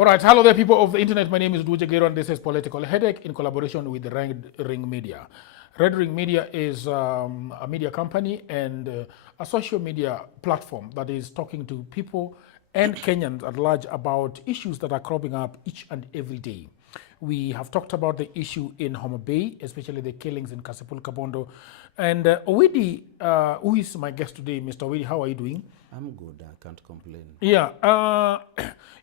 All right, hello there, people of the internet. My name is Duje Gero, and this is Political Headache in collaboration with Red Ring Media. Red Ring Media is a media company and a social media platform that is talking to people and Kenyans at large about issues that are cropping up each and every day. We have talked about the issue in Homa Bay, especially the killings in Kasipul Kabondo. And Owidi, who is my guest today, Mr. Owidi, how are you doing? I'm good. I can't complain. Yeah,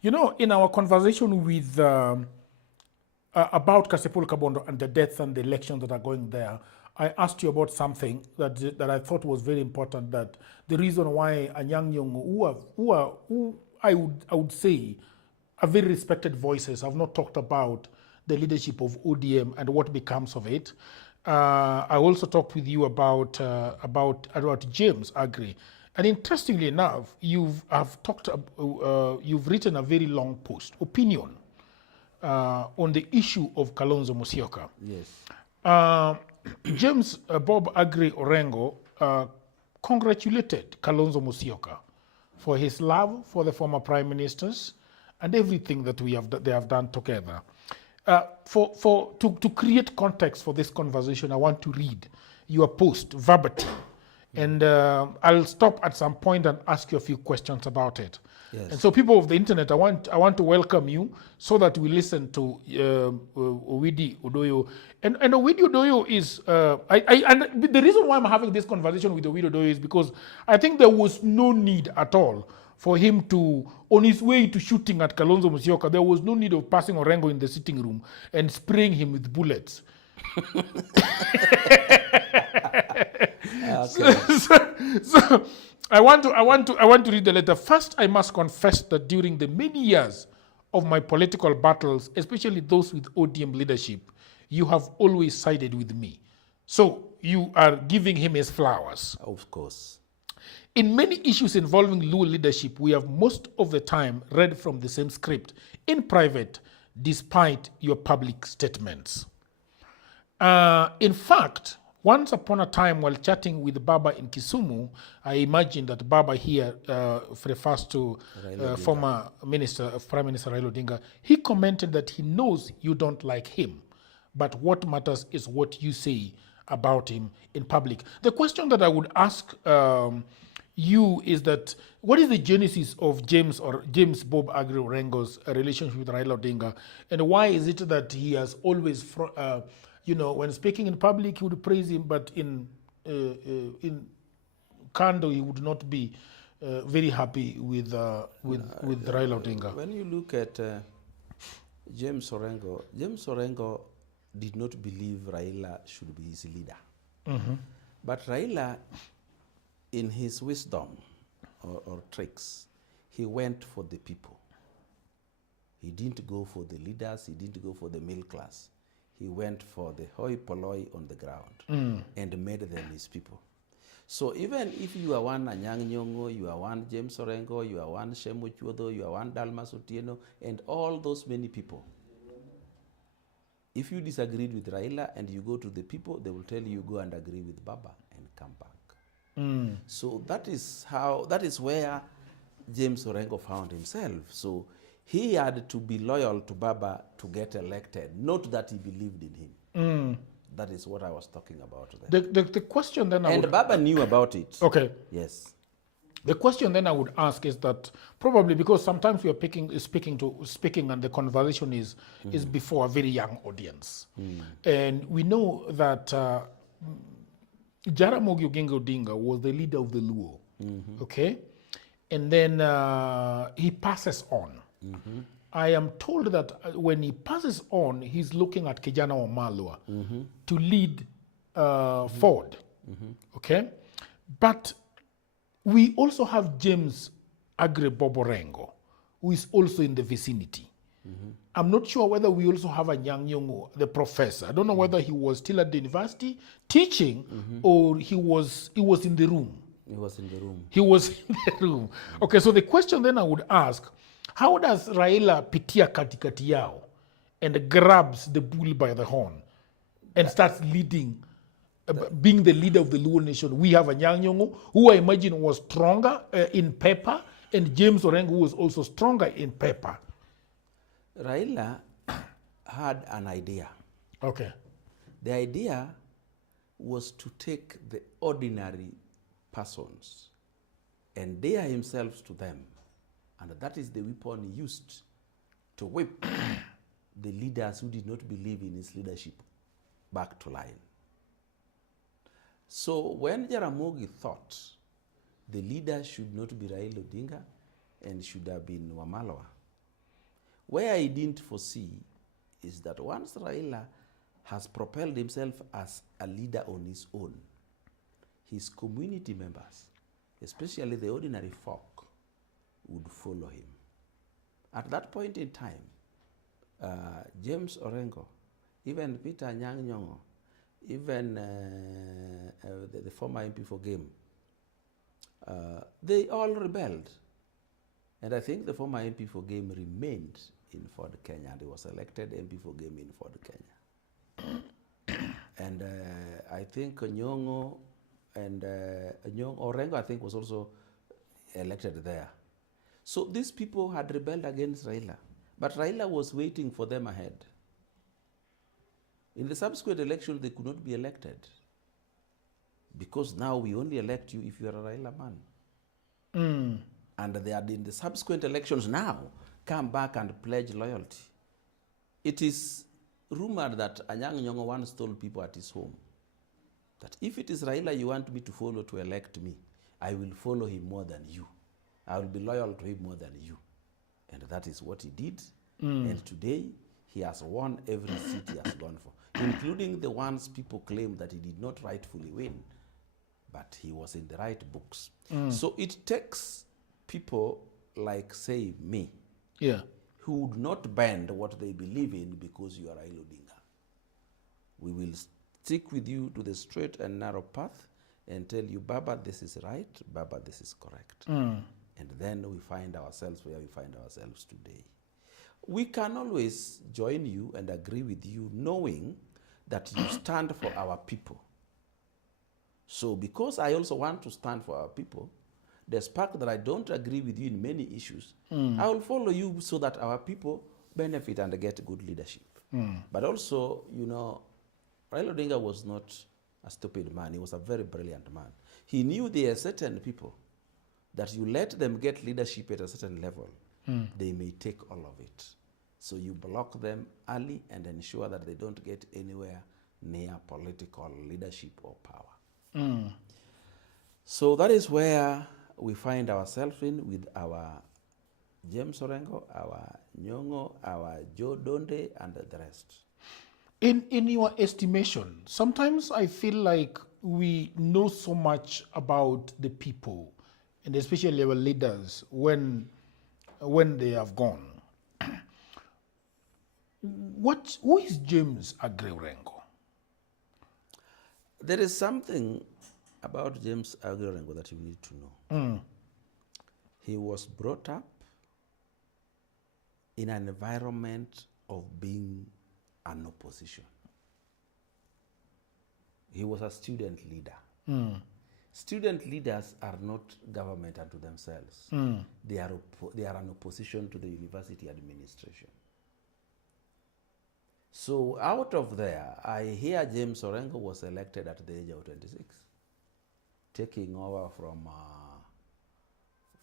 you know, in our conversation with about Kasipul Kabondo and the deaths and the elections that are going there, I asked you about something that I thought was very important. That the reason why Anyang Nyong'o, who I would say are very respected voices, have not talked about the leadership of ODM and what becomes of it. I also talked with you about James Agri. And interestingly enough, you've written a very long post, opinion, on the issue of Kalonzo Musyoka. Yes. James Bob Agri Orengo congratulated Kalonzo Musyoka for his love for the former prime ministers and everything that they have done together. To create context for this conversation, I want to read your post verbatim. And I'll stop at some point and ask you a few questions about it. Yes. And so, people of the internet, I want to welcome you so that we listen to Owidi Odoyo. And Owidi Odoyo is and the reason why I'm having this conversation with Owidi Odoyo is because I think there was no need at all for him to, on his way to shooting at Kalonzo Musyoka, there was no need of passing Orengo in the sitting room and spraying him with bullets. Okay. So I want to read the letter. First, I must confess that during the many years of my political battles, especially those with ODM leadership, you have always sided with me. So you are giving him his flowers. Of course. In many issues involving Luo leadership, we have most of the time read from the same script in private, despite your public statements. In fact, once upon a time, while chatting with Baba in Kisumu, I imagine that Baba here refers to former Prime Minister Raila Odinga. He commented that he knows you don't like him, but what matters is what you say about him in public. The question that I would ask you is that what is the genesis of James Bob Agri Orengo's relationship with Raila Odinga, and why is it that he has always when speaking in public, he would praise him, but in Kando, he would not be very happy with Raila Odinga. When you look at James Orengo did not believe Raila should be his leader. Mm-hmm. But Raila, in his wisdom or tricks, he went for the people. He didn't go for the leaders. He didn't go for the middle class. He went for the hoi polloi on the ground and made them his people. So even if you are one Anyang Nyong'o, you are one James Orengo, you are one Shemu Chuodo, you are one Dalmas Otieno, and all those many people, if you disagreed with Raila and you go to the people, they will tell you go and agree with Baba and come back. So that is where James Orengo found himself. So he had to be loyal to Baba to get elected, not that he believed in him. That is what I was talking about there. The question then and Baba knew about it. Okay. Yes. The question then I would ask is that probably because sometimes we are speaking and the conversation is before a very young audience. And we know that Jaramogi Oginga Odinga was the leader of the Luo. Okay? And then he passes on. I am told that when he passes on, he's looking at Kijana Wamalwa to lead forward. Okay? But we also have James Agri Orengo, who is also in the vicinity. I'm not sure whether we also have Anyang Nyong'o, the professor. I don't know whether he was still at the university teaching or he was in the room. He was in the room. He was in the room. Okay, so the question then I would ask, how does Raila pitia katikati yao and grabs the bull by the horn and starts leading, being the leader of the Luo nation? We have Anyang Nyong'o, who I imagine was stronger in paper, and James Orengo, who was also stronger in paper. Raila had an idea. Okay. The idea was to take the ordinary persons and dare himself to them. And that is the weapon he used to whip the leaders who did not believe in his leadership back to line. So when Jaramogi thought the leader should not be Raila Odinga and should have been Wamalwa, where he didn't foresee is that once Raila has propelled himself as a leader on his own, his community members, especially the ordinary folk, would follow him. At that point in time, James Orengo, even Peter Anyang' Nyong'o, even the former MP for Game, they all rebelled. And I think the former MP for Game remained in Ford, Kenya, and he was elected MP for Game in Ford, Kenya. And I think Nyong'o and Orengo, I think, was also elected there. So these people had rebelled against Raila, but Raila was waiting for them ahead. In the subsequent election, they could not be elected because now we only elect you if you are a Raila man. And they had in the subsequent elections now come back and pledge loyalty. It is rumored that Anyang' Nyong'o once told people at his home that if it is Raila you want me to follow to elect me, I will follow him more than you. I will be loyal to him more than you. And that is what he did. And today, he has won every seat he has gone for, including the ones people claim that he did not rightfully win, but he was in the right books. So it takes people like, say, me, who would not bend what they believe in because you are Raila Odinga. We will stick with you to the straight and narrow path and tell you, Baba, this is right, Baba, this is correct. And then we find ourselves where we find ourselves today. We can always join you and agree with you knowing that you stand for our people. So because I also want to stand for our people, despite that I don't agree with you in many issues, I will follow you so that our people benefit and get good leadership. But also, you know, Raila Odinga was not a stupid man. He was a very brilliant man. He knew there are certain people that you let them get leadership at a certain level, they may take all of it. So you block them early and ensure that they don't get anywhere near political leadership or power. So that is where we find ourselves in with our James Orengo, our Nyong'o, our Joe Donde, and the rest. In your estimation, sometimes I feel like we know so much about the people, and especially our leaders, when they have gone. Who is James Orengo? There is something about James Orengo that you need to know. He was brought up in an environment of being an opposition. He was a student leader. Student leaders are not government unto themselves. They are an opposition to the university administration. So out of there, I hear James Orengo was elected at the age of 26, taking over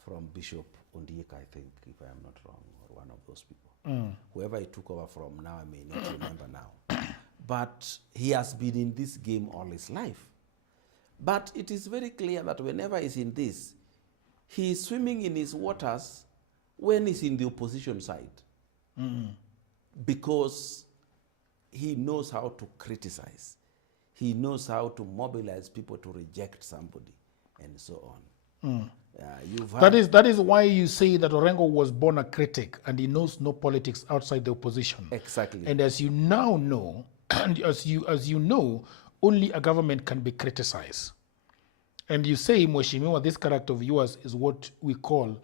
from Bishop Ondieka, I think, if I am not wrong, or one of those people. Whoever he took over from now, I may not remember now. But he has been in this game all his life. But it is very clear that whenever he's in this, he is swimming in his waters when he's in the opposition side. Because he knows how to criticize. He knows how to mobilize people to reject somebody, and so on. That is why you say that Orengo was born a critic and he knows no politics outside the opposition. Exactly. And as you now know, and as you know, only a government can be criticized. And you say, Mheshimiwa, this character of yours is what we call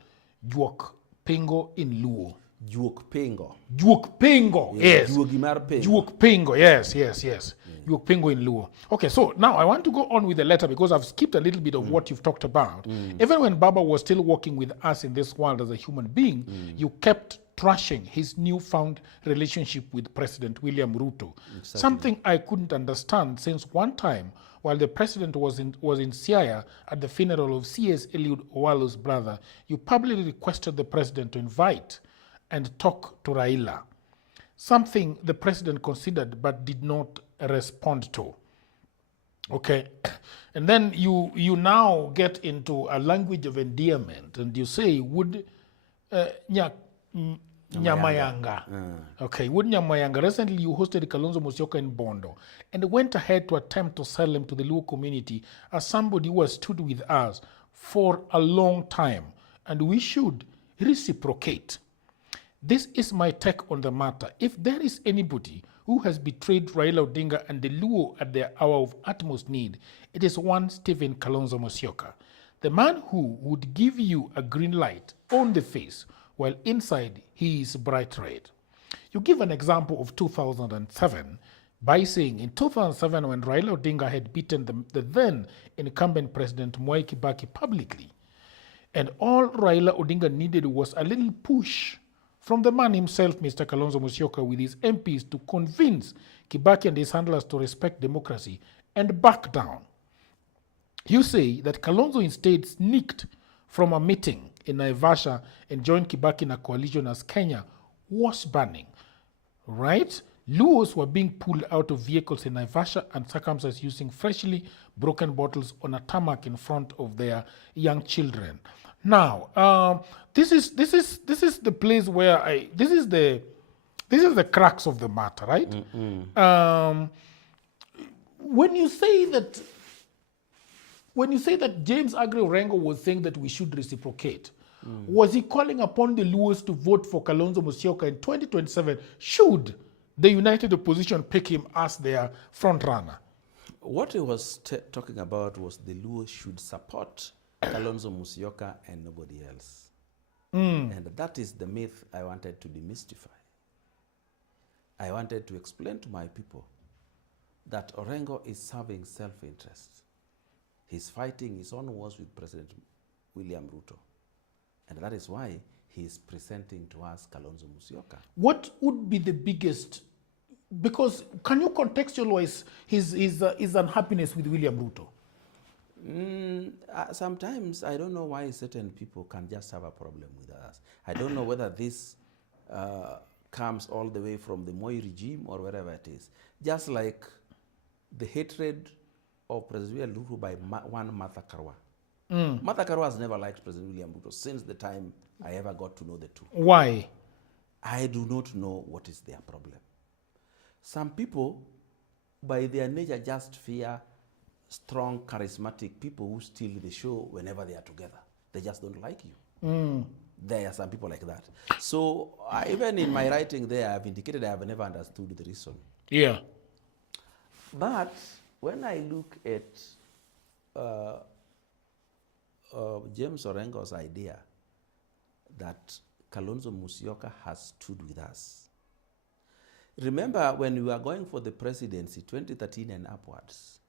Juok Pingo in Luo. Juok Pengo. Juok Pengo, yes. Juogimar Pengo. Juok Pengo, yes. Juok Pengo in Luo. Okay, so now I want to go on with the letter because I've skipped a little bit of what you've talked about. Even when Baba was still working with us in this world as a human being, you kept trashing his newfound relationship with President William Ruto. Exactly. Something I couldn't understand since one time while the president was in Siaya at the funeral of C.S. Eliud Owalo's brother, you publicly requested the president to invite and talk to Raila, something the president considered but did not respond to. Okay, and then you now get into a language of endearment and you say, would Nyamayanga. Okay, would Nyamayanga. Recently you hosted Kalonzo Musyoka in Bondo and went ahead to attempt to sell him to the Luo community as somebody who has stood with us for a long time, and we should reciprocate. This is my take on the matter. If there is anybody who has betrayed Raila Odinga and the Luo at their hour of utmost need, it is one Stephen Kalonzo Musyoka, the man who would give you a green light on the face while inside he is bright red. You give an example of 2007 by saying in 2007 when Raila Odinga had beaten the then incumbent President Mwai Kibaki publicly, and all Raila Odinga needed was a little push from the man himself, Mr. Kalonzo Musyoka, with his MPs to convince Kibaki and his handlers to respect democracy and back down. You say that Kalonzo instead sneaked from a meeting in Naivasha and joined Kibaki in a coalition as Kenya was burning, right? Luos were being pulled out of vehicles in Naivasha and circumcised using freshly broken bottles on a tarmac in front of their young children. Now, this is the place where this is the crux of the matter, right? When you say that James Aggrey Orengo was saying that we should reciprocate, was he calling upon the Luos to vote for Kalonzo Musyoka in 2027 should the united opposition pick him as their front runner? What he was talking about was the Luos should support Kalonzo Musyoka and nobody else. And that is the myth I wanted to demystify. I wanted to explain to my people that Orengo is serving self-interest. He's fighting his own wars with President William Ruto. And that is why he is presenting to us Kalonzo Musyoka. What would be the biggest, because can you contextualize his unhappiness with William Ruto? Sometimes I don't know why certain people can just have a problem with us. I don't know whether this comes all the way from the Moi regime or wherever it is. Just like the hatred of President William Ruto by one Martha Karua. Martha Karua has never liked President William Ruto since the time I ever got to know the two. Why? I do not know what is their problem. Some people, by their nature, just fear strong, charismatic people who steal the show whenever they are together. They just don't like you. There are some people like that. So even in my writing there, I've indicated I have never understood the reason. Yeah. But when I look at James Orengo's idea that Kalonzo Musyoka has stood with us. Remember when we were going for the presidency, 2013 and upwards,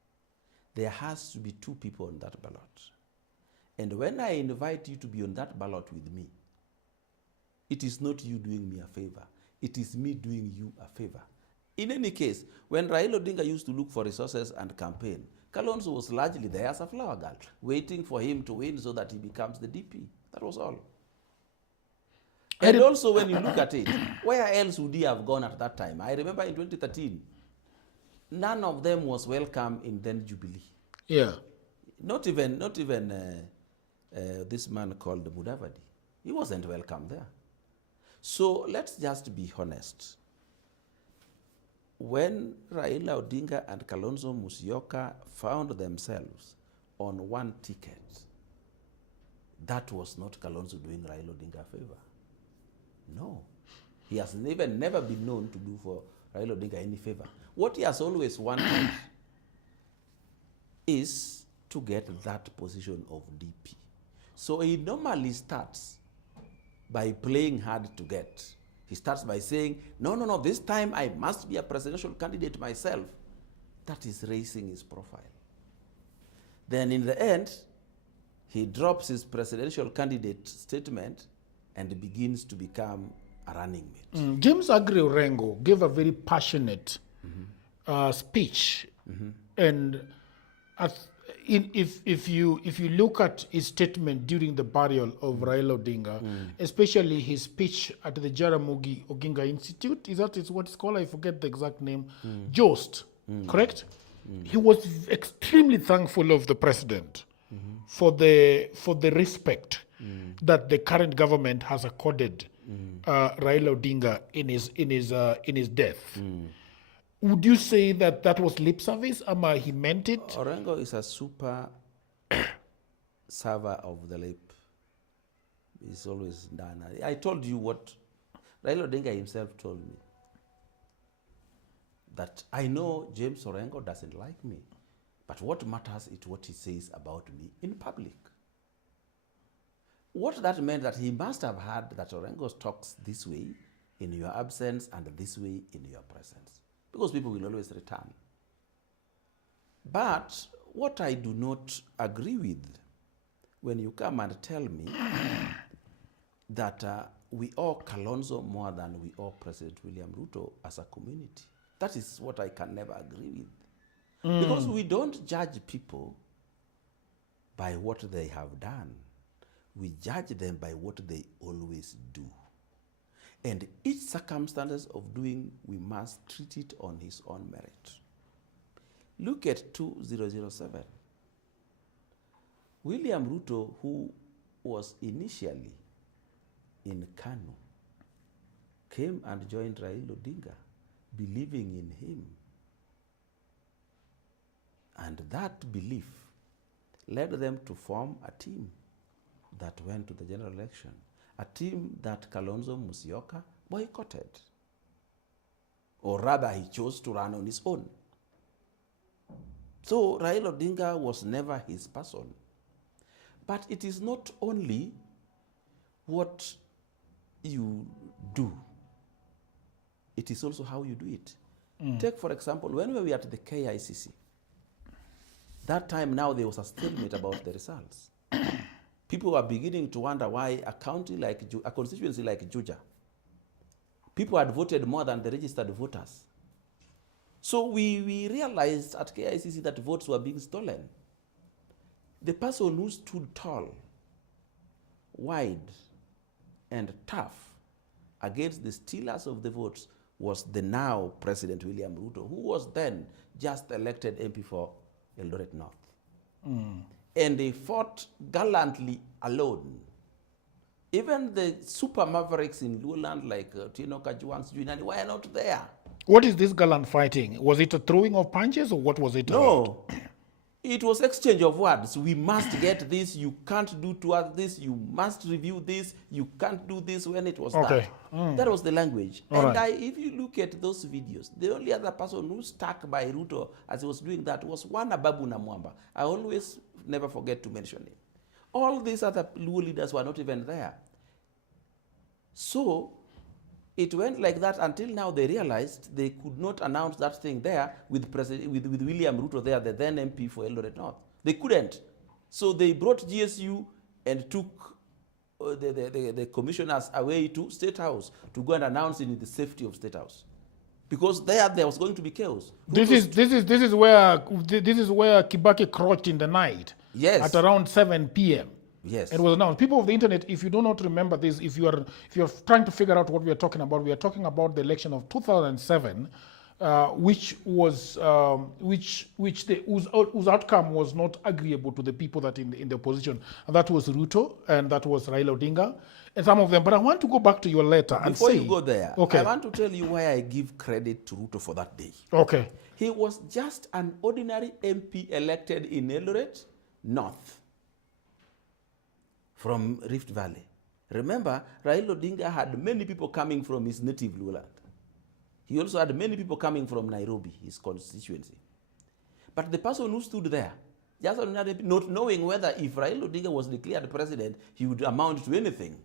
there has to be two people on that ballot. And when I invite you to be on that ballot with me, it is not you doing me a favor. It is me doing you a favor. In any case, when Raila Odinga used to look for resources and campaign, Kalonzo was largely there as a flower girl, waiting for him to win so that he becomes the DP. That was all. And also when you look at it, where else would he have gone at that time? I remember in 2013, none of them was welcome in then Jubilee. Yeah. Not even this man called Mudavadi. He wasn't welcome there. So let's just be honest. When Raila Odinga and Kalonzo Musyoka found themselves on one ticket, that was not Kalonzo doing Raila Odinga a favor. No. He has never been known to do for Raila Odinga any favor. What he has always wanted is to get that position of DP. So he normally starts by playing hard to get He starts by saying, no, this time I must be a presidential candidate myself. That is raising his profile. Then in the end, he drops his presidential candidate statement and begins to become a running mate. James Agri Orengo gave a very passionate speech, and if you look at his statement during the burial of Raila Odinga, especially his speech at the Jaramogi Oginga Institute, is what it's called? I forget the exact name. Jost, correct? He was extremely thankful of the president for the respect that the current government has accorded Raila Odinga in his death. Would you say that was lip service? He meant it? Orengo is a super server of the lip. He's always done. I told you what Raila Odinga himself told me. That I know James Orengo doesn't like me, but what matters is what he says about me in public. What that meant that he must have heard that Orengo talks this way in your absence and this way in your presence, because people will always return. But what I do not agree with, when you come and tell me that we owe Kalonzo more than we owe President William Ruto as a community, that is what I can never agree with. Because we don't judge people by what they have done. We judge them by what they always do. And each circumstance of doing, we must treat it on his own merit. Look at 2007. William Ruto, who was initially in Kanu, came and joined Raila Odinga, believing in him. And that belief led them to form a team that went to the general election, a team that Kalonzo Musyoka boycotted. Or rather, he chose to run on his own. So Raila Odinga was never his person. But it is not only what you do, it is also how you do it. Take, for example, when we were at the KICC, that time now there was a stalemate about the results. People were beginning to wonder why a constituency like Juja, people had voted more than the registered voters. So we realized at KICC that votes were being stolen. The person who stood tall, wide, and tough against the stealers of the votes was the now President William Ruto, who was then just elected MP for Eldoret North. And they fought gallantly alone. Even the super mavericks in Luoland like Tino Kajuang Junani were not there. What is this gallant fighting? Was it a throwing of punches or what was it? No. It was exchange of words. We must get this. You can't do to us this. You must review this. You can't do this when it was that. That was the language. All and right. if you look at those videos, the only other person who stuck by Ruto as he was doing that was one Ababu Namwamba. I always never forget to mention him. All these other Luo leaders were not even there. So it went like that until now they realized they could not announce that thing there with William Ruto there, the then MP for Eldoret North. They couldn't. So they brought GSU and took the commissioners away to State House to go and announce it in the safety of State House. Because there was going to be chaos. This is where Kibaki crouched in the night. Yes. At around 7 p.m. Yes. It was announced. People of the internet, if you do not remember this, if you're trying to figure out what we are talking about the election of 2007, whose outcome was not agreeable to the people that in the opposition, and that was Ruto and that was Raila Odinga and some of them. But I want to go back to your letter and say, before you go there, okay. I want to tell you why I give credit to Ruto for that day. Okay. He was just an ordinary MP elected in Eldoret North from Rift Valley. Remember, Raila Odinga had many people coming from his native Luoland. He also had many people coming from Nairobi, his constituency. But the person who stood there, just not knowing whether if Raila Odinga was declared president, he would amount to anything.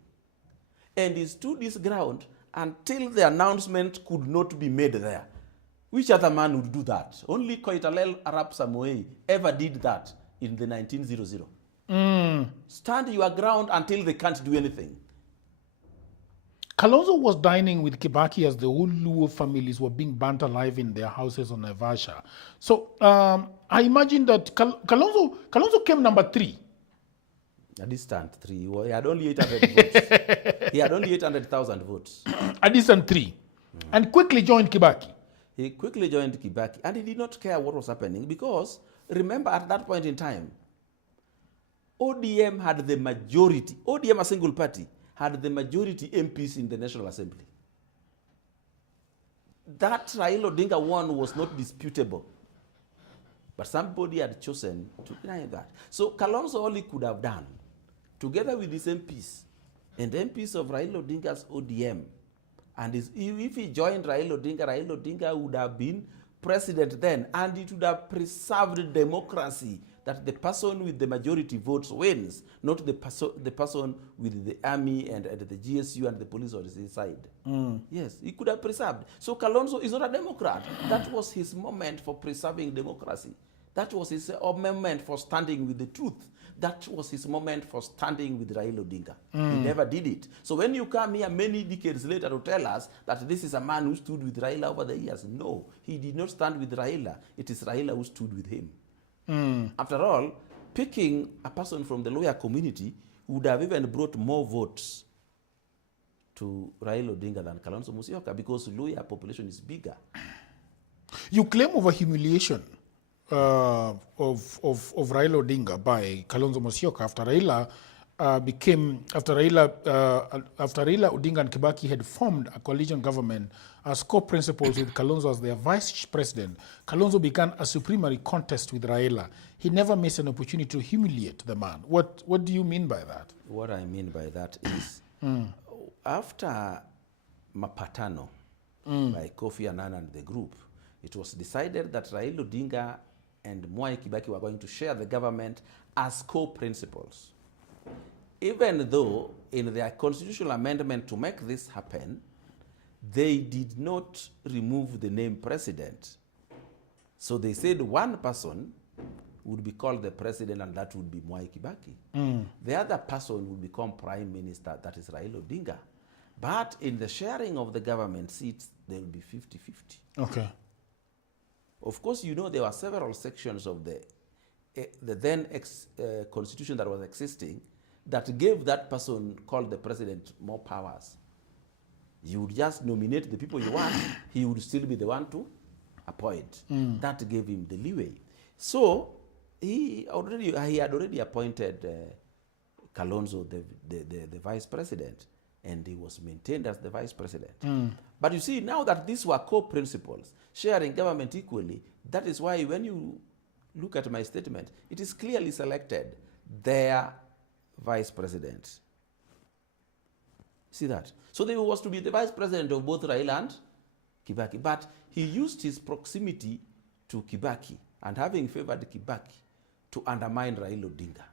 And he stood his ground until the announcement could not be made there. Which other man would do that? Only Koitalel Arap Samoei ever did that in the 1900. Stand your ground until they can't do anything. Kalonzo was dining with Kibaki as the whole Luo families were being burnt alive in their houses on Naivasha. So I imagine that Kalonzo came number 3. A distant 3. He had only 800 votes. He had only 800,000 votes. A distant 3. And quickly joined Kibaki. He quickly joined Kibaki, and he did not care what was happening because, remember, at that point in time, ODM had the majority, ODM, a single party, had the majority MPs in the National Assembly. That Raila Odinga won was not disputable. But somebody had chosen to deny that. So Kalonzo all he could have done, together with his MPs, and MPs of Raila Odinga's ODM, and if he joined Raila Odinga would have been president then, and it would have preserved democracy, that the person with the majority votes wins, not the person with the army and the GSU and the police on his side. Yes, he could have preserved. So Kalonzo is not a Democrat. That was his moment for preserving democracy. That was his moment for standing with the truth. That was his moment for standing with Raila Odinga. He never did it. So when you come here many decades later to tell us that this is a man who stood with Raila over the years, no, he did not stand with Raila. It is Raila who stood with him. After all, picking a person from the lawyer community would have even brought more votes to Raila Odinga than Kalonzo Musyoka, because lawyer population is bigger. You claim over humiliation of Raila Odinga by Kalonzo Musyoka after Raila Odinga and Kibaki had formed a coalition government as co-principals with Kalonzo as their vice president. Kalonzo began a supremary contest with Raila. He never missed an opportunity to humiliate the man. What do you mean by that? What I mean by that is, after Mapatano by Kofi Annan and the group, it was decided that Raila Odinga and Mwai Kibaki were going to share the government as co-principals. Even though in their constitutional amendment to make this happen, they did not remove the name president. So they said one person would be called the president, and that would be Mwai Kibaki. The other person would become prime minister, that is Raila Odinga. But in the sharing of the government seats, there will be 50-50. Okay. Of course, you know there were several sections of the then constitution that was existing that gave that person called the president more powers. You would just nominate the people you want, he would still be the one to appoint. That gave him the leeway. So he had already appointed Kalonzo the vice president, and he was maintained as the vice president. But you see, now that these were co-principals, sharing government equally, that is why when you look at my statement, it is clearly selected their vice president. See that? So they was to be the vice president of both Raila and Kibaki, but he used his proximity to Kibaki and having favored Kibaki to undermine Raila Odinga.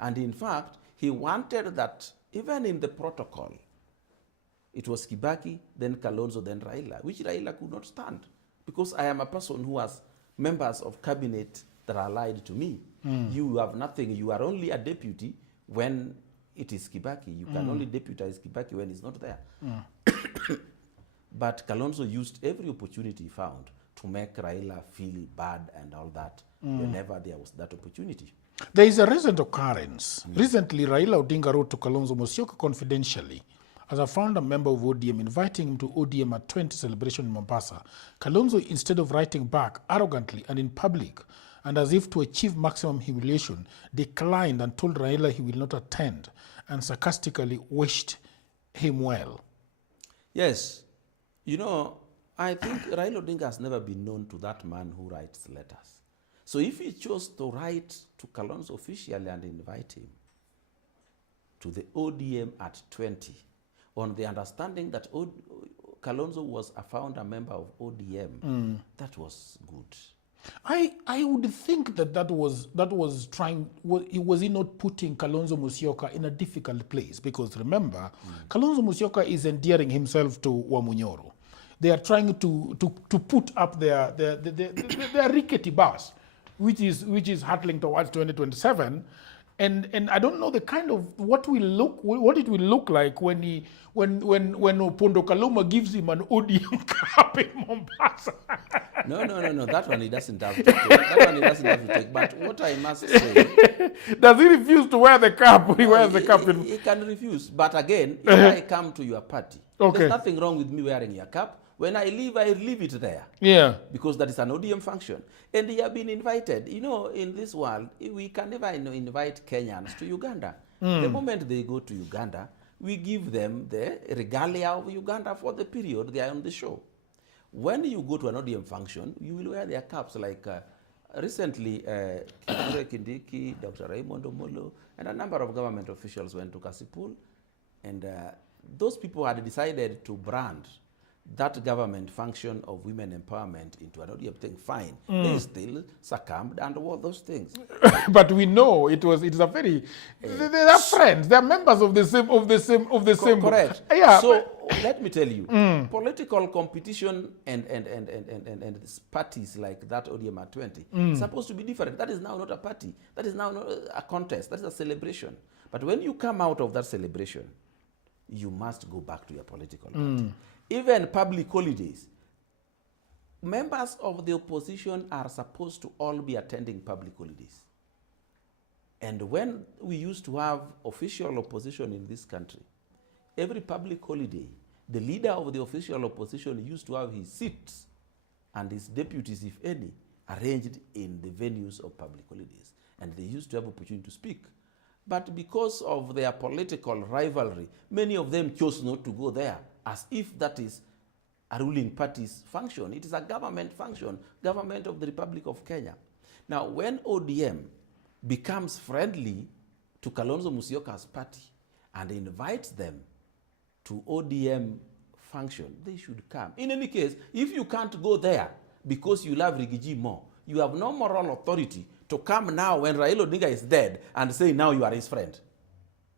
And in fact, he wanted that even in the protocol, it was Kibaki, then Kalonzo, then Raila, which Raila could not stand, because I am a person who has members of cabinet that are allied to me. You have nothing. You are only a deputy when it is Kibaki. You can only deputize Kibaki when he's not there. But Kalonzo used every opportunity he found to make Raila feel bad and all that whenever there was that opportunity. There is a recent occurrence. Recently, Raila Odinga wrote to Kalonzo Musyoka confidentially as a founder member of ODM, inviting him to ODM at 20 celebration in Mombasa. Kalonzo, instead of writing back arrogantly and in public, and as if to achieve maximum humiliation, declined and told Raila he will not attend, and sarcastically wished him well. Yes. You know, I think Raila Odinga has never been known to that man who writes letters. So if he chose to write to Kalonzo officially and invite him to the ODM at 20, on the understanding that Kalonzo was a founder member of ODM, that was good. I would think that was trying. Was he not putting Kalonzo Musyoka in a difficult place? Because remember, Kalonzo Musyoka is endearing himself to Wamunyoro. They are trying to put up their rickety bus, which is hurtling towards 2027. And I don't know the kind of what it will look like when Opondo Kaluma gives him an ODM cap in Mombasa. No. That one he doesn't have to take. That one he doesn't have to take. But what I must say, does he refuse to wear the cap? He wears the cap. He can refuse. But again, if I come to your party, okay, there's nothing wrong with me wearing your cap. When I leave it there. Yeah. Because that is an ODM function. And you have been invited. You know, in this world, we can never invite Kenyans to Uganda. The moment they go to Uganda, we give them the regalia of Uganda for the period they are on the show. When you go to an ODM function, you will wear their caps like recently, Kindiki, Dr. Raymond Omolo, and a number of government officials went to Kasipul. And those people had decided to brand that government function of women empowerment into an ODM thing. Fine. They still succumbed and all those things. But we know it's a very they are friends. They are members of the same. Correct. Yeah. So let me tell you, political competition and parties like that ODM at 20 supposed to be different. That is now not a party. That is now not a contest. That is a celebration. But when you come out of that celebration, you must go back to your political party. Even public holidays, members of the opposition are supposed to all be attending public holidays. And when we used to have official opposition in this country, every public holiday, the leader of the official opposition used to have his seats and his deputies, if any, arranged in the venues of public holidays. And they used to have opportunity to speak. But because of their political rivalry, many of them chose not to go there, as if that is a ruling party's function. It is a government function, government of the Republic of Kenya. Now, when ODM becomes friendly to Kalonzo Musyoka's party and invites them to ODM function, they should come. In any case, if you can't go there because you love Rigiji more, you have no moral authority to come now when Raila Odinga is dead and say now you are his friend,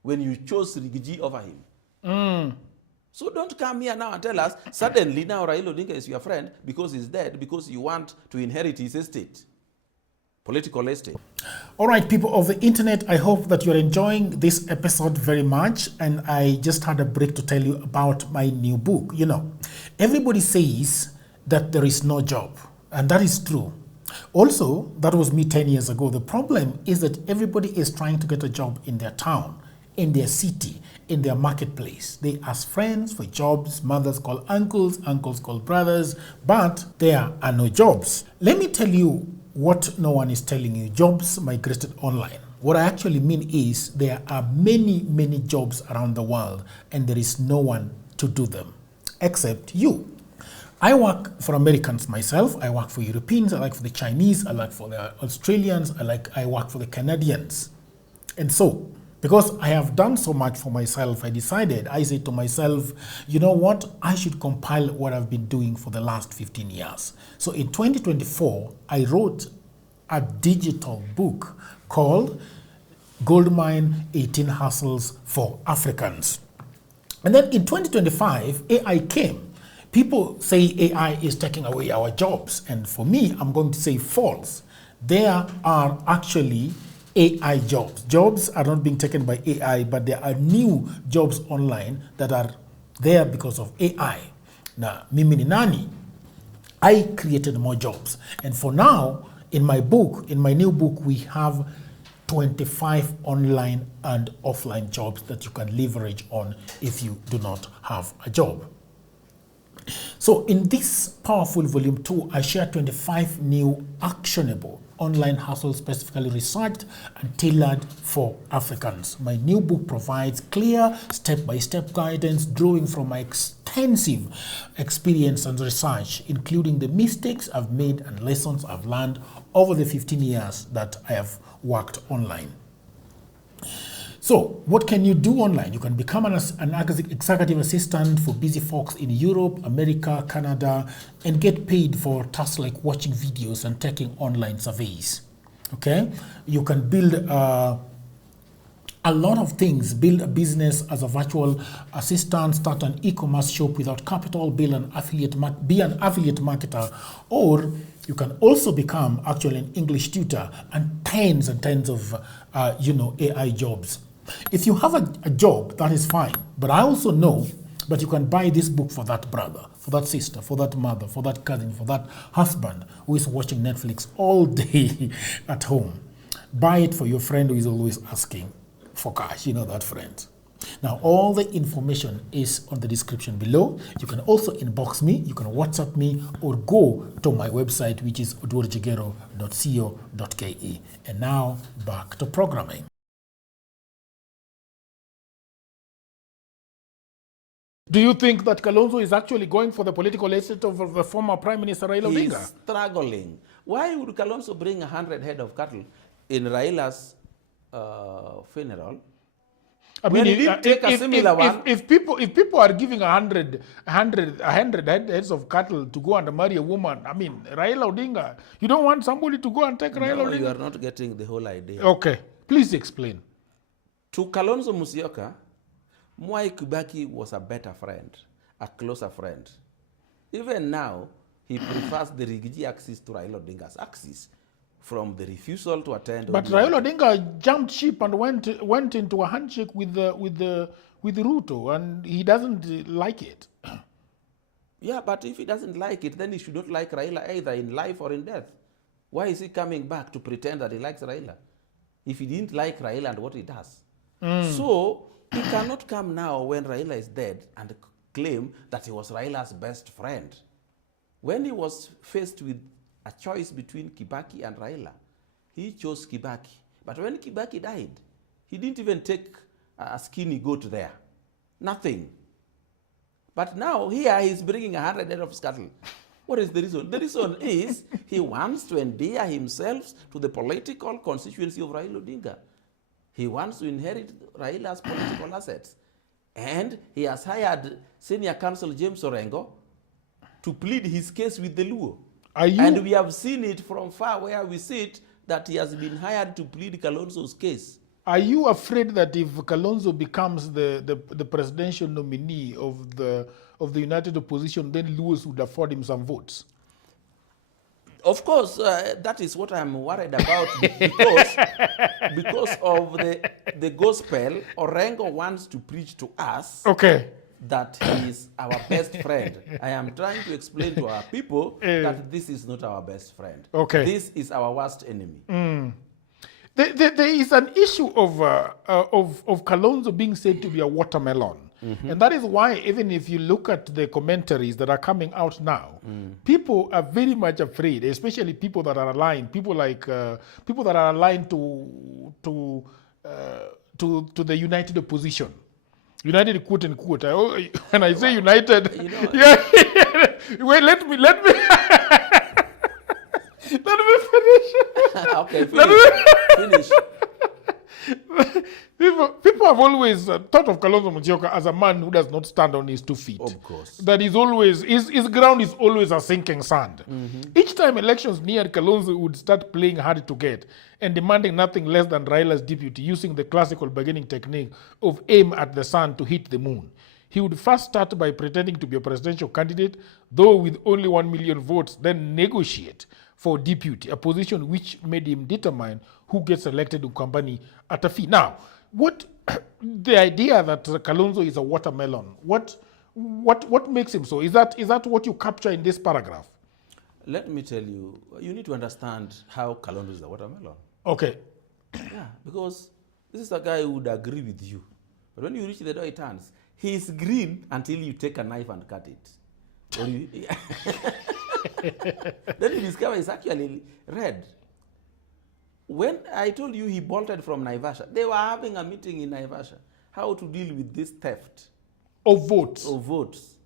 when you chose Rigiji over him. So don't come here now and tell us suddenly now Raila Odinga is your friend because he's dead, because you want to inherit his estate, political estate. All right, people of the internet, I hope that you're enjoying this episode very much. And I just had a break to tell you about my new book. You know, everybody says that there is no job, and that is true. Also, that was me 10 years ago. The problem is that everybody is trying to get a job in their town, in their city, in their marketplace. They ask friends for jobs, mothers call uncles, uncles call brothers, but there are no jobs. Let me tell you what no one is telling you. Jobs migrated online. What I actually mean is there are many, many jobs around the world and there is no one to do them except you. I work for Americans myself. I work for Europeans. I work for the Chinese. I work for the Australians. I work for the Canadians. And so, because I have done so much for myself, I said to myself, you know what? I should compile what I've been doing for the last 15 years. So in 2024, I wrote a digital book called Goldmine 18 Hustles for Africans. And then in 2025, AI came. People say AI is taking away our jobs. And for me, I'm going to say false. There are actually AI jobs. Jobs are not being taken by AI, but there are new jobs online that are there because of AI. Now, mimi ni nani? I created more jobs. And for now, in my new book, we have 25 online and offline jobs that you can leverage on if you do not have a job. So in this powerful volume 2, I share 25 new actionable online hustles specifically researched and tailored for Africans. My new book provides clear step-by-step guidance drawing from my extensive experience and research, including the mistakes I've made and lessons I've learned over the 15 years that I have worked online. So So, what can you do online? You can become an executive assistant for busy folks in Europe, America, Canada, and get paid for tasks like watching videos and taking online surveys. Okay? You can build a lot of things. Build a business as a virtual assistant, start an e-commerce shop without capital, be an affiliate marketer, or you can also become actually an English tutor and tens of AI jobs. If you have a job, that is fine. But I also know that you can buy this book for that brother, for that sister, for that mother, for that cousin, for that husband who is watching Netflix all day at home. Buy it for your friend who is always asking for cash. You know that friend. Now, all the information is on the description below. You can also inbox me, you can WhatsApp me, or go to my website, which is odworjigero.co.ke. And now, back to programming. Do you think that Kalonzo is actually going for the political estate of the former Prime Minister Raila Odinga? He's struggling. Why would Kalonzo bring 100 head of cattle in Raila's funeral? I mean, if people are giving 100 heads of cattle to go and marry a woman, I mean, Raila Odinga, you don't want somebody to go and take Raila Odinga? You are not getting the whole idea. Okay, please explain. To Kalonzo Musyoka, Mwai Kibaki was a better friend, a closer friend. Even now, he prefers the Rigiji axis to Raila Odinga's axis, from the refusal to attend. But Raila Odinga jumped ship and went into a handshake with Ruto, and he doesn't like it. Yeah, but if he doesn't like it, then he should not like Raila either in life or in death. Why is he coming back to pretend that he likes Raila if he didn't like Raila and what he does? So he cannot come now when Raila is dead and claim that he was Raila's best friend. When he was faced with a choice between Kibaki and Raila, he chose Kibaki. But when Kibaki died, he didn't even take a skinny goat there. Nothing. But now here he's bringing 100 head of cattle. What is the reason? The reason is he wants to endear himself to the political constituency of Raila Odinga. He wants to inherit Raila's political assets. And he has hired Senior Counsel James Orengo to plead his case with the Luo. And we have seen it from far where we sit that he has been hired to plead Kalonzo's case. Are you afraid that if Kalonzo becomes the presidential nominee of the United Opposition, then Luos would afford him some votes? Of course, that is what I'm worried about because of the gospel. Orengo wants to preach to us that he is our best friend. I am trying to explain to our people that this is not our best friend. This is our worst enemy. There is an issue of Kalonzo being said to be a watermelon. And that is why, even if you look at the commentaries that are coming out now, people are very much afraid, especially people that are aligned, people that are aligned to the United Opposition. United, quote unquote. When I say United, wait, let me finish. Okay, finish. People have always thought of Kalonzo Musyoka as a man who does not stand on his 2 feet. Of course. That is always, his ground is always a sinking sand. Each time elections neared, Kalonzo would start playing hard to get and demanding nothing less than Raila's deputy, using the classical bargaining technique of aim at the sun to hit the moon. He would first start by pretending to be a presidential candidate, though with only 1 million votes, then negotiate for deputy, a position which made him determine who gets elected to company at a fee. Now, what the idea that Kalonzo is a watermelon, what makes him so? Is that what you capture in this paragraph? Let me tell you, you need to understand how Kalonzo is a watermelon. Okay. Yeah, because this is a guy who would agree with you. But when you reach the door, it turns. He is green until you take a knife and cut it. Or you, then you discover it's actually red. When I told you he bolted from Naivasha, they were having a meeting in Naivasha. How to deal with this theft. Of votes. Of votes.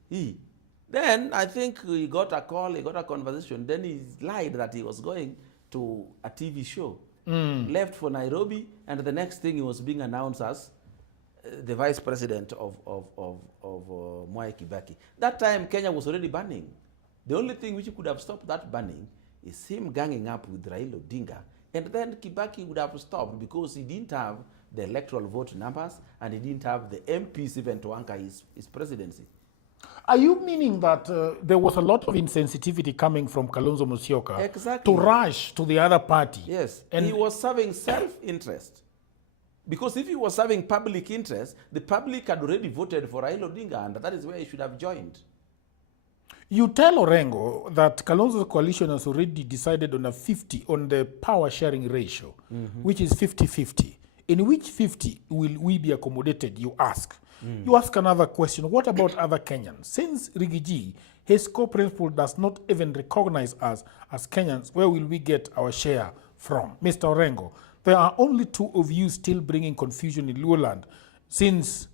Then I think he got a call, he got a conversation. Then he lied that he was going to a TV show. left for Nairobi, and the next thing he was being announced as the vice president of Mwai Kibaki. That time, Kenya was already burning. The only thing which could have stopped that burning is him ganging up with Raila Odinga. And then Kibaki would have stopped because he didn't have the electoral vote numbers and he didn't have the MPs even to anchor his presidency. Are you meaning that there was a lot of insensitivity coming from Kalonzo Musyoka Exactly. to rush to the other party? Yes, And he was serving self-interest. Because if he was serving public interest, the public had already voted for Raila Odinga, and that is where he should have joined. you tell Orengo that Kalonzo's coalition has already decided on on the power sharing ratio, which is 50-50. In which 50 will we be accommodated, you ask? You ask another question, what about other Kenyans? Since Rigiji, his core principle does not even recognize us as Kenyans, where will we get our share from? Mr. Orengo, there are only two of you still bringing confusion in Luoland. Since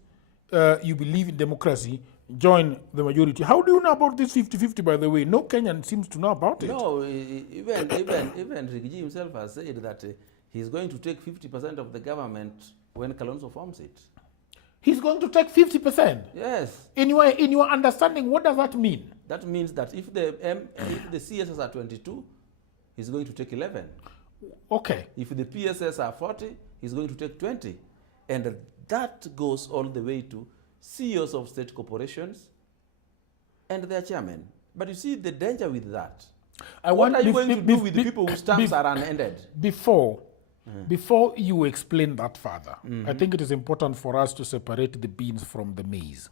you believe in democracy, join the majority. How do you know about this 50-50, by the way? No Kenyan seems to know about it. No, even Rigiji himself has said that he's going to take 50% of the government when Kalonzo forms it. He's going to take 50%? Yes. In your understanding, what does that mean? That means that if the CSS are 22, he's going to take 11. Okay. If the PSS are 40, he's going to take 20. And that goes all the way to CEOs of state corporations and their chairman. But you see the danger with that. What are you going to do with the people whose terms are unended? Before you explain that further, I think it is important for us to separate the beans from the maize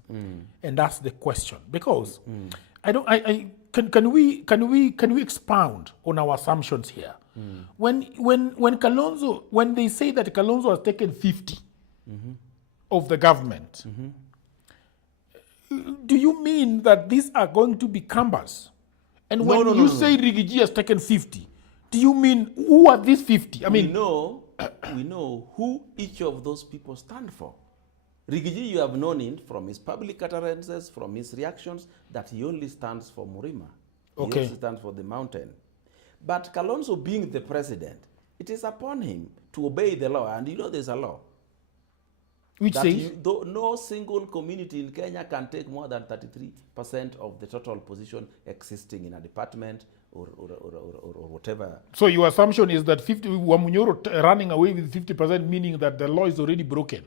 and ask the question, because can we expound on our assumptions here? When they say that Kalonzo has taken 50 of the government, do you mean that these are going to be Kambas? And when you say Rigiji has taken 50, do you mean who are these 50? We know who each of those people stand for. Rigiji, you have known him from his public utterances, from his reactions, that he only stands for Murima. He only stands for the mountain. But Kalonzo being the president, it is upon him to obey the law. And you know there's a law. Which says? No single community in Kenya can take more than 33% of the total position existing in a department or whatever. So your assumption is that Wamunyoro running away with 50%, meaning that the law is already broken?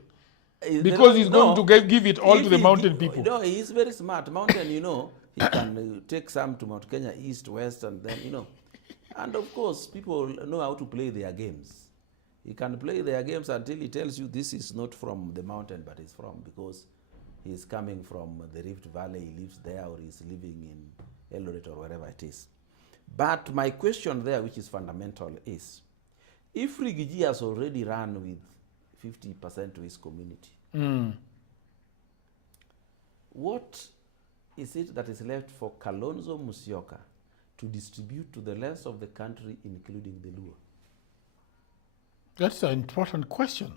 Because he's going to give it all to the mountain people. No, he's very smart. Mountain, he can take some to Mount Kenya, east, west, and then, And of course, people know how to play their games. He can play their games until he tells you this is not from the mountain, but it's from, because he's coming from the Rift Valley, he lives there, or he's living in Eldoret or wherever it is. But my question there, which is fundamental, is if Rigiji has already run with 50% to his community, what is it that is left for Kalonzo Musyoka to distribute to the rest of the country, including the Luo? That's an important question.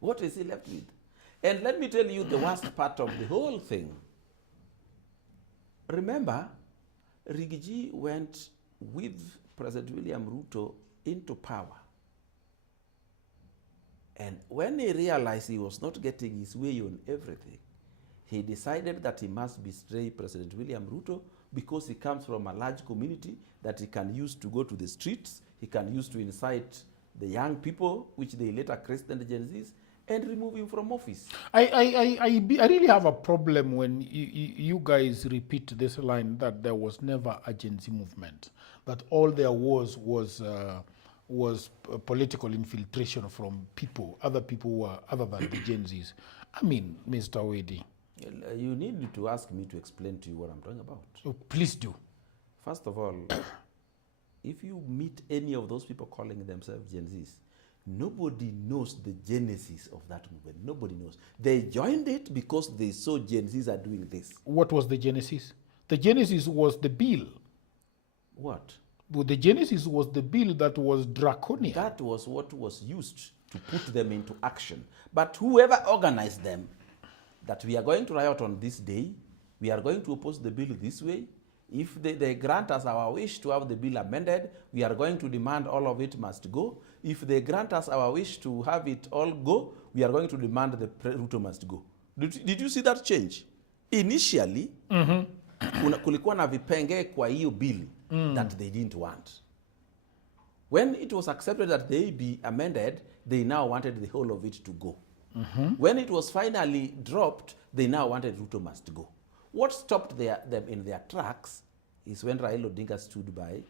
What is he left with? And let me tell you the worst part of the whole thing. Remember, Rigiji went with President William Ruto into power. And when he realized he was not getting his way on everything, he decided that he must betray President William Ruto because he comes from a large community that he can use to go to the streets, he can use to incite the young people, which they later christened the Gen Zs, and remove him from office. I really have a problem when you guys repeat this line that there was never a Gen Z movement, that all there was political infiltration from other people who are other than the Gen Zs. I mean, Mr. Owidi. You need to ask me to explain to you what I'm talking about. Oh, please do. First of all, if you meet any of those people calling themselves Gen Zs, nobody knows the genesis of that movement. Nobody knows. They joined it because they saw Gen Zs are doing this. What was the genesis? The genesis was the bill. What? Well, the genesis was the bill that was draconian. That was what was used to put them into action. But whoever organized them, that we are going to riot on this day, we are going to oppose the bill this way, If they grant us our wish to have the bill amended, we are going to demand all of it must go. If they grant us our wish to have it all go, we are going to demand the Ruto must go. Did you see that change? Initially, kulikuwa na vipenge kwa hiyo bill that they didn't want. When it was accepted that they be amended, they now wanted the whole of it to go. When it was finally dropped, they now wanted Ruto must go. What stopped them in their tracks is when Raila Odinga stood by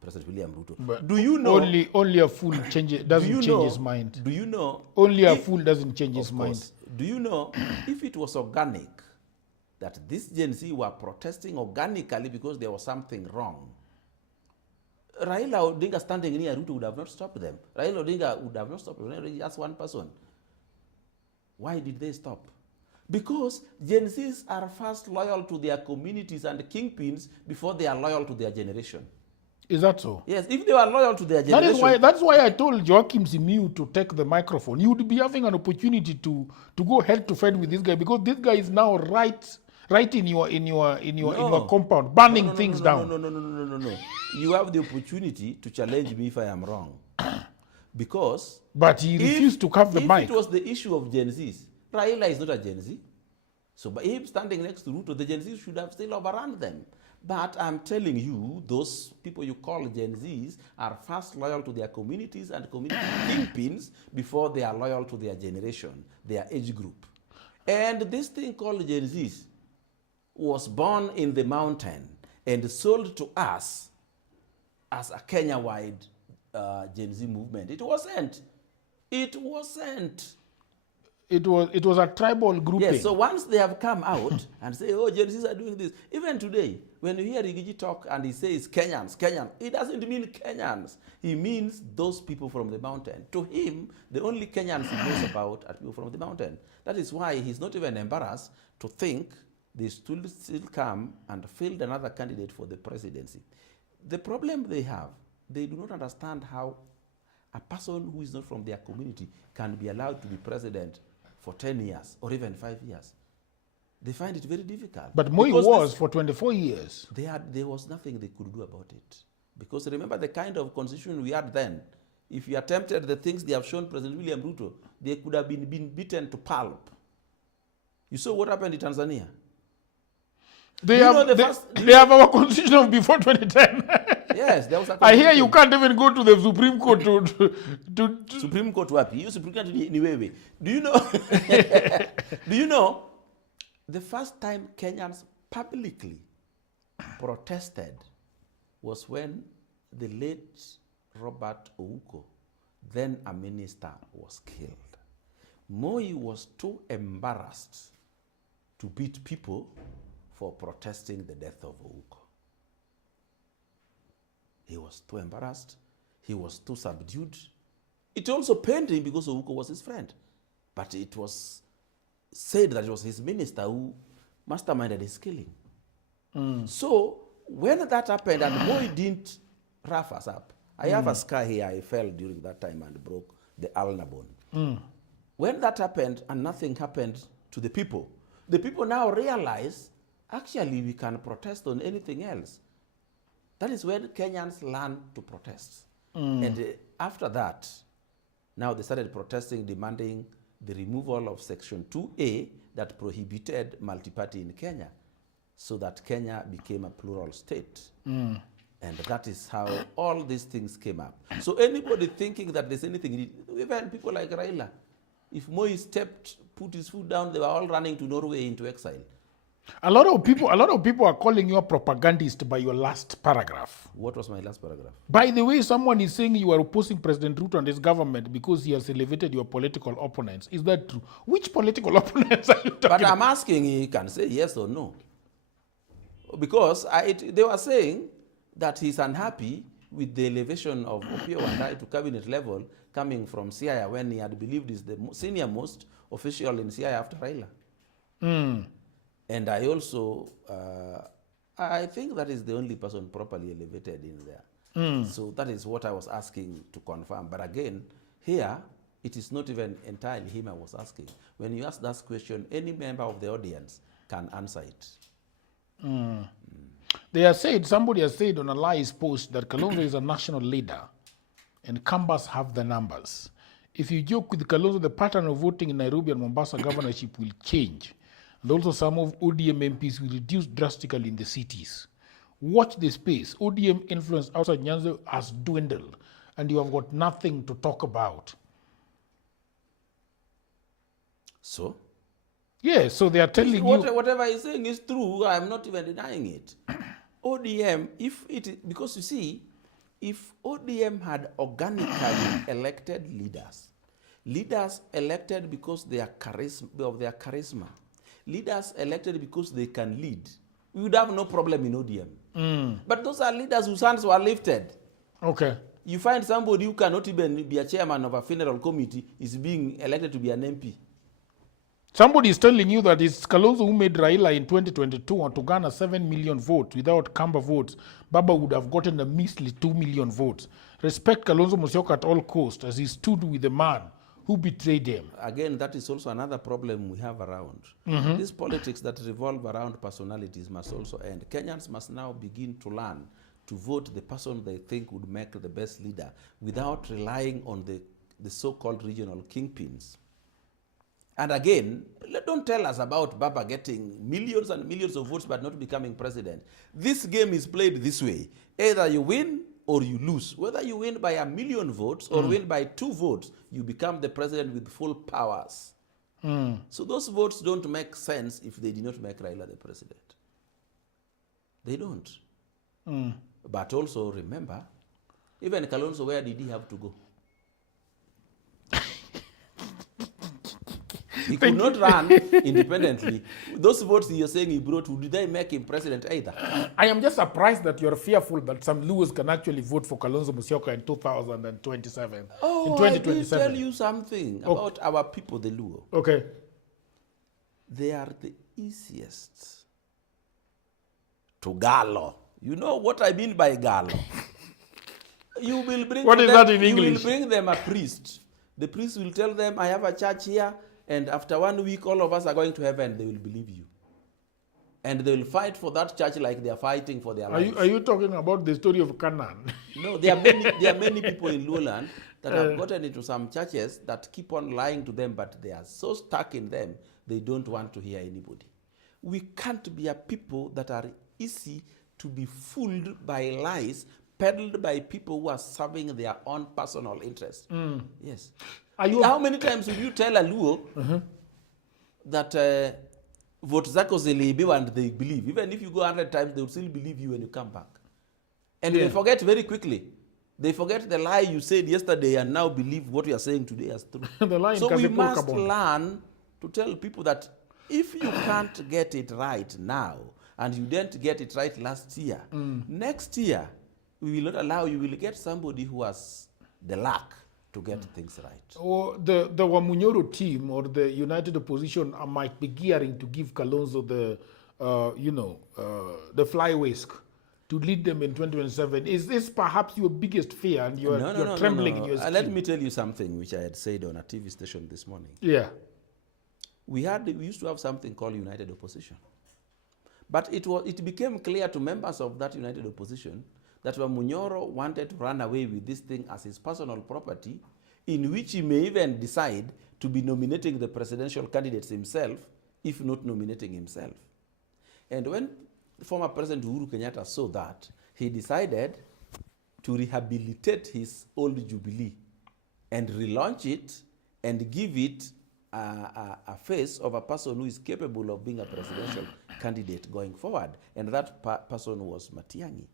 President William Ruto. But do you know? Only a fool doesn't change his mind. Do you know? Only a fool doesn't change his mind. Do you know if it was organic, that this Gen Z were protesting organically because there was something wrong, Raila Odinga standing near Ruto would have not stopped them. Raila Odinga would have not stopped them. Just one person. Why did they stop? Because Gen Zs are first loyal to their communities and kingpins before they are loyal to their generation. Is that so? Yes, if they were loyal to their generation. That's why I told Joachim Simiu to take the microphone. You would be having an opportunity to go head to head with this guy, because this guy is now right in your compound, burning things down. No. You have the opportunity to challenge me if I am wrong. Because but he refused to have the mic. If it was the issue of Gen Zs, Raila is not a Gen Z. So by him standing next to Ruto, the Gen Zs should have still overrun them. But I'm telling you, those people you call Gen Zs are first loyal to their communities and community kingpins before they are loyal to their generation, their age group. And this thing called Gen Zs was born in the mountain and sold to us as a Kenya-wide Gen Z movement. It wasn't. It wasn't. It was a tribal grouping. Yes, so once they have come out and say, oh, Gen Zs are doing this. Even today, when you hear Rigiji talk and he says Kenyans, he doesn't mean Kenyans. He means those people from the mountain. To him, the only Kenyans he knows about are people from the mountain. That is why he's not even embarrassed to think they still come and field another candidate for the presidency. The problem they have, they do not understand how a person who is not from their community can be allowed to be president for 10 years or even 5 years. They find it very difficult. But Moi was for 24 years. There was nothing they could do about it. Because remember the kind of constitution we had then. If you attempted the things they have shown President William Ruto, they could have been beaten to pulp. You saw what happened in Tanzania? They have our constitution before 2010. Yes, there was a I hear you can't even go to the Supreme Court to Supreme Court wapi? You Supreme Court ni wewe. Do you know? Do you know? The first time Kenyans publicly protested was when the late Robert Ouko, then a minister, was killed. Moi was too embarrassed to beat people for protesting the death of Ouko. He was too embarrassed. He was too subdued. It also pained him because Ouko was his friend. But it was said that it was his minister who masterminded his killing. So when that happened and Moi didn't rough us up, I have a scar here. I fell during that time and broke the ulnar bone. When that happened and nothing happened to the people now realize, actually, we can protest on anything else. That is when Kenyans learned to protest. And after that, now they started protesting, demanding the removal of Section 2A that prohibited multi-party in Kenya, so that Kenya became a plural state. And that is how all these things came up. So anybody thinking that there's anything, even people like Raila, if Moi put his foot down, they were all running to Norway into exile. A lot of people are calling you a propagandist by your last paragraph. What was my last paragraph? By the way, someone is saying you are opposing President Ruto and his government because he has elevated your political opponents. Is that true? Which political opponents are you talking about? But I'm asking, he can say yes or no. Because they were saying that he's unhappy with the elevation of Opiyo Wandayi to cabinet level coming from Siaya when he had believed is the senior most official in Siaya after Raila. And I also, I think that is the only person properly elevated in there. So that is what I was asking to confirm. But again, here, it is not even entirely him I was asking. When you ask that question, any member of the audience can answer it. Somebody has said on a lies post that Kalonzo is a national leader and Kambas have the numbers. If you joke with Kalonzo, the pattern of voting in Nairobi and Mombasa governorship will change. And also some of ODM MPs will reduce drastically in the cities. Watch the space. ODM influence outside Nyanza has dwindled and you have got nothing to talk about. So? Yeah, so they are telling you... Whatever he's saying is true. I'm not even denying it. ODM, because you see, if ODM had organically elected leaders elected because of their charisma, leaders elected because they can lead, we would have no problem in ODM. But those are leaders whose hands were lifted. Okay. You find somebody who cannot even be a chairman of a funeral committee is being elected to be an MP. Somebody is telling you that it's Kalonzo who made Raila in 2022 and to garner 7 million votes. Without Kamba votes, Baba would have gotten a measly 2 million votes. Respect Kalonzo Musyoka at all costs as he stood with the man who betrayed him. Again, that is also another problem we have around. These politics that revolve around personalities must also end. Kenyans must now begin to learn to vote the person they think would make the best leader without relying on the so-called regional kingpins. And again, don't tell us about Baba getting millions and millions of votes but not becoming president. This game is played this way. Either you win or you lose. Whether you win by 1 million votes or win by 2 votes, you become the president with full powers. So those votes don't make sense if they did not make Raila the president. They don't. But also remember, even Kalonzo, where did he have to go? He could not run independently. Those votes you're saying he brought, did they make him president either? I am just surprised that you're fearful that some Luos can actually vote for Kalonzo Musyoka in 2027. Oh, in 2027. I will tell you something about our people, the Luo. Okay. They are the easiest to gallo. You know what I mean by gallo? You will bring what is them, that in English? You will bring them a priest. The priest will tell them, I have a church here, and after 1 week, all of us are going to heaven. They will believe you. And they will fight for that church like they are fighting for their lives. Are you talking about the story of Canaan? No, there are many people in Lowland that have gotten into some churches that keep on lying to them, but they are so stuck in them, they don't want to hear anybody. We can't be a people that are easy to be fooled by lies peddled by people who are serving their own personal interests. Yes. How many times will you tell a Luo that vote zako ziliibiwa and they believe? Even if you go 100 times, they will still believe you when you come back. And they forget very quickly. They forget the lie you said yesterday and now believe what you are saying today as true. So we must learn to tell people that if you can't get it right now and you didn't get it right last year, next year we will not allow you. We will get somebody who has the luck to get things right. Or the Wamunyoro team or the United Opposition might be gearing to give Kalonzo the flyways to lead them in 2027. Is this perhaps your biggest fear and you're trembling in your skin? Let me tell you something which I had said on a TV station this morning. Yeah. We used to have something called United Opposition. But it became clear to members of that United Opposition that Wamunyoro wanted to run away with this thing as his personal property, in which he may even decide to be nominating the presidential candidates himself, if not nominating himself. And when former President Uhuru Kenyatta saw that, he decided to rehabilitate his old Jubilee and relaunch it and give it a face of a person who is capable of being a presidential candidate going forward. And that person was Matiang'i.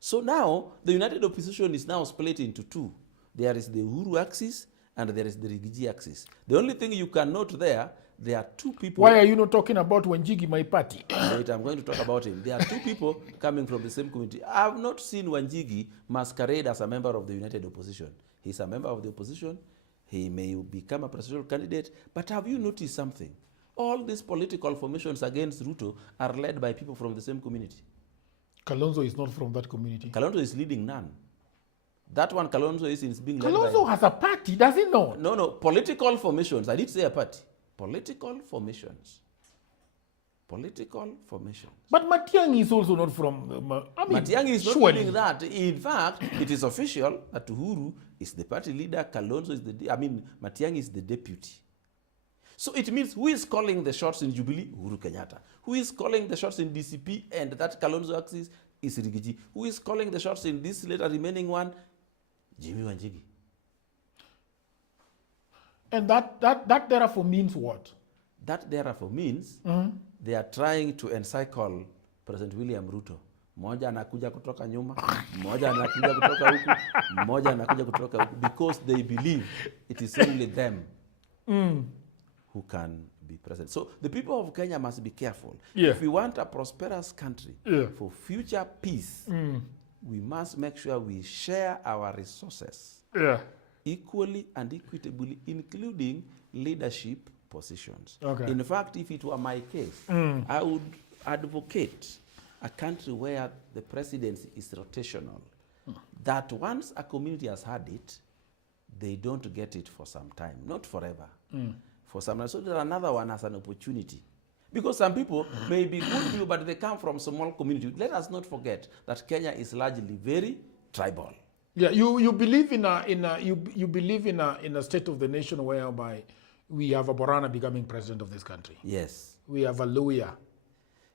So now, the United Opposition is now split into two. There is the Uhuru axis and there is the Rigiji axis. The only thing you can note there are two people. Why are you not talking about Wanjigi, my party? Wait, I'm going to talk about him. There are two people coming from the same community. I have not seen Wanjigi masquerade as a member of the United Opposition. He's a member of the opposition. He may become a presidential candidate. But have you noticed something? All these political formations against Ruto are led by people from the same community. Kalonzo is not from that community. Kalonzo is leading none. That one Kalonzo is being led by... Kalonzo has a party, does he not? No. Political formations. I did say a party. Political formations. political formation. But Matiang'i is also not from... Matiang'i is not surely. doing that. In fact, it is official that Uhuru is the party leader, Kalonzo is Matiang'i is the deputy. So it means who is calling the shots in Jubilee? Uhuru Kenyatta. Who is calling the shots in DCP and that Kalonzo axis is Rigiji. Who is calling the shots in this later remaining one? Jimmy Wanjigi. And that therefore means what? That therefore means they are trying to encircle President William Ruto. Mmoja anakuja kutoka nyuma, mmoja anakuja kutoka huku, mmoja anakuja kutoka huku, because they believe it is only them who can be president. So the people of Kenya must be careful. Yeah. If we want a prosperous country for future peace, we must make sure we share our resources equally and equitably, including leadership positions. Okay. In fact, if it were my case, I would advocate a country where the presidency is rotational, that once a community has had it, they don't get it for some time, not forever, for some time. So there's another one as an opportunity. Because some people may be good people, but they come from small community. Let us not forget that Kenya is largely very tribal. Yeah, you believe in a state of the nation whereby we have a Borana becoming president of this country. Yes. We have a Luya.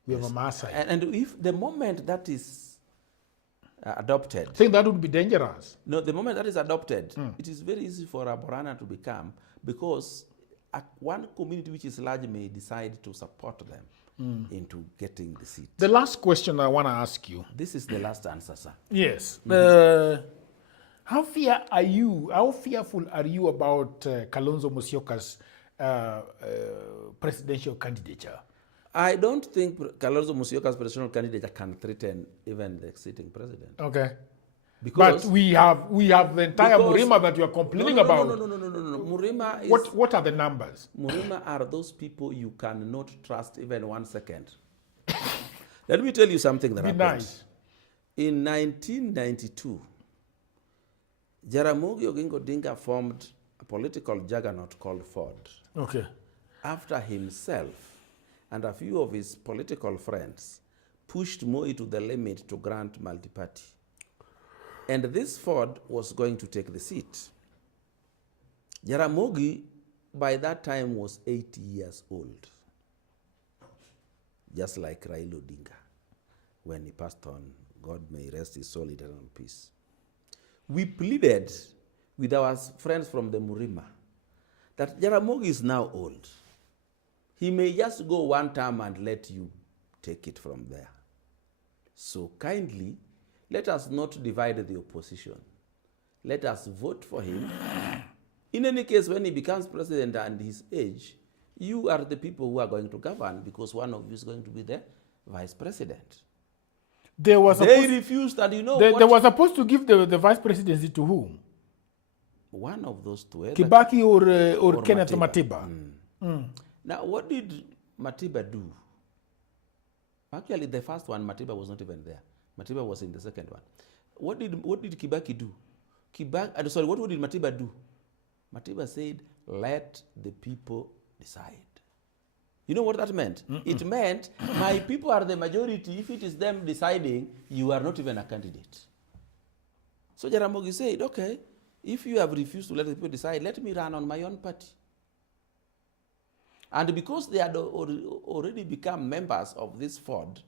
We have a Maasai. And if the moment that is adopted... I think that would be dangerous. No, the moment that is adopted, it is very easy for a Borana to become, because one community which is large may decide to support them into getting the seat. The last question I want to ask you. This is the last answer, sir. Yes. How fearful are you about Kalonzo Musyoka's presidential candidature? I don't think Kalonzo Musyoka's presidential candidate can threaten even the sitting president. Okay. Because but we have the entire Murima that you are complaining about. No. Murima is... What are the numbers? Murima are those people you cannot trust even 1 second. Let me tell you something that happened. Nice. In 1992, Jaramogi Oginga Odinga formed a political juggernaut called Ford. Okay. After himself and a few of his political friends pushed Moi to the limit to grant multi-party. And this Ford was going to take the seat. Jaramogi, by that time, was 80 years old, just like Raila Odinga, when he passed on. God may rest his soul in eternal peace. We pleaded with our friends from the Murima that Jaramogi is now old. He may just go one term and let you take it from there. So kindly, let us not divide the opposition. Let us vote for him. In any case, when he becomes president and his age, you are the people who are going to govern, because one of you is going to be the vice president. They refused, and you know what? They were supposed to give the vice presidency to whom? One of those two. Kibaki or Kenneth Matiba. Now, what did Matiba do? Actually, the first one, Matiba was not even there. Matiba was in the second one. What did Kibaki do? What did Matiba do? Matiba said, let the people decide. You know what that meant? It meant, my people are the majority. If it is them deciding, you are not even a candidate. So Jaramogi said, okay, if you have refused to let the people decide, let me run on my own party. And because they had already become members of this Ford,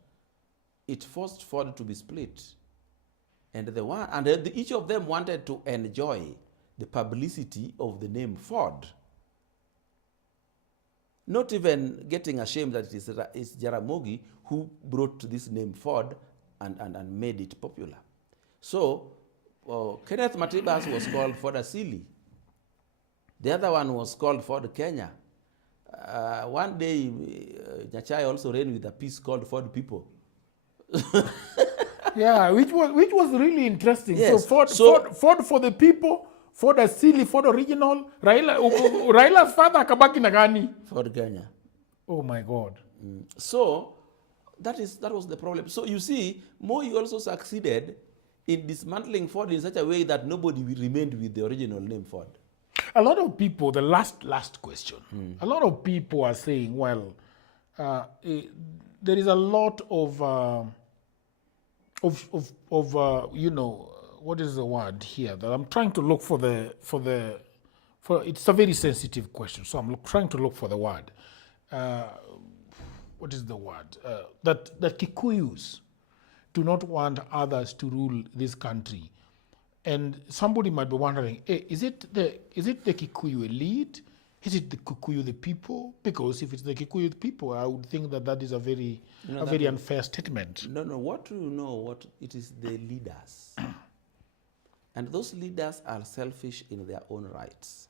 it forced Ford to be split. And each of them wanted to enjoy the publicity of the name Ford. Not even getting ashamed that it is Jaramogi who brought this name Ford and made it popular. So Kenneth Matiba's was called Ford Asili. The other one was called Ford Kenya. One day, Nyachai also ran with a piece called Ford People. Yeah, which was really interesting. Yes. So Ford for the people, Ford Asili, Ford Original. Raila's father akabaki na gani? Ford Kenya. Oh my God. So that was the problem. So you see, Moi also succeeded in dismantling Ford in such a way that nobody remained with the original name Ford. A lot of people, the last question, a lot of people are saying, well, there is a lot of you know, what is the word here that I'm trying to look for it's a very sensitive question, so I'm trying to look for the word. What is the word? That Kikuyus do not want others to rule this country. And somebody might be wondering, hey, is it the Kikuyu elite? Is it the Kikuyu the people? Because if it's the Kikuyu the people, I would think that is a very unfair statement. No, what you know, what it is the leaders. And those leaders are selfish in their own rights.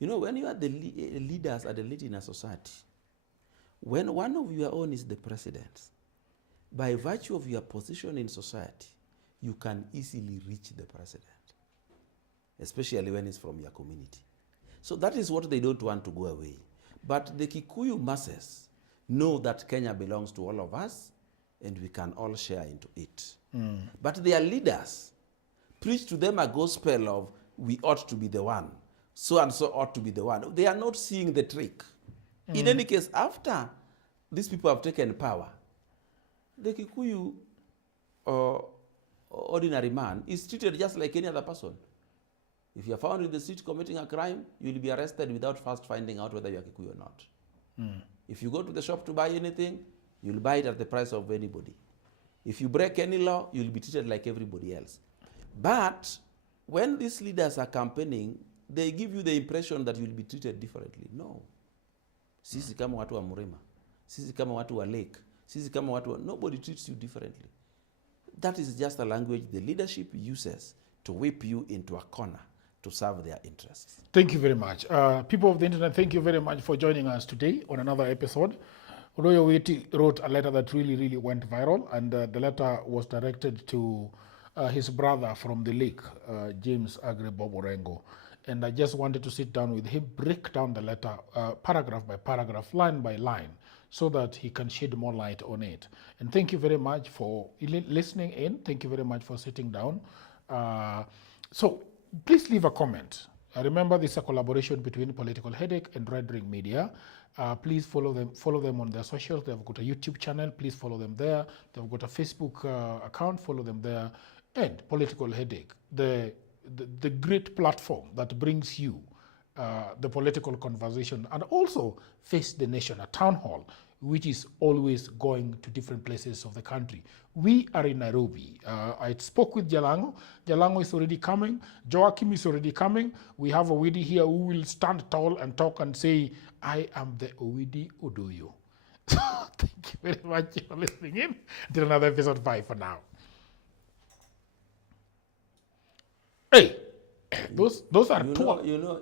You know, when you are the leaders are the lead in a society, when one of your own is the president, by virtue of your position in society, you can easily reach the president, especially when it's from your community. So that is what they don't want to go away. But the Kikuyu masses know that Kenya belongs to all of us and we can all share into it. But their leaders preach to them a gospel of we ought to be the one, so and so ought to be the one. They are not seeing the trick. In any case, after these people have taken power, the Kikuyu ordinary man is treated just like any other person. If you are found in the street committing a crime, you will be arrested without first finding out whether you are Kikuyu or not. If you go to the shop to buy anything, you'll buy it at the price of anybody. If you break any law, you'll be treated like everybody else. But when these leaders are campaigning, they give you the impression that you'll be treated differently. No. Sisi kama watu wa Murima, sisi kama watu wa Lake, sisi kama watu wa... Nobody treats you differently. That is just a language the leadership uses to whip you into a corner to serve their interests. Thank you very much. People of the internet, thank you very much for joining us today on another episode. Odoyo wrote a letter that really went viral, and the letter was directed to his brother from the lake, James Agre Bob Orengo. And I just wanted to sit down with him, break down the letter paragraph by paragraph, line by line, so that he can shed more light on it. And thank you very much for listening in. Thank you very much for sitting down. So please leave a comment. Remember, this is a collaboration between Political Headache and Red Ring Media. Please follow them on their socials. They've got a YouTube channel. Please follow them there. They've got a Facebook account. Follow them there. And Political Headache, the great platform that brings you the political conversation and also Face the Nation, a town hall, which is always going to different places of the country. We are in Nairobi. I spoke with Jalango. Jalango is already coming. Joachim is already coming. We have Owidi here who will stand tall and talk and say, I am the Owidi Odoyo. So thank you very much for listening in. Until another episode, bye for now. Hey, those are you know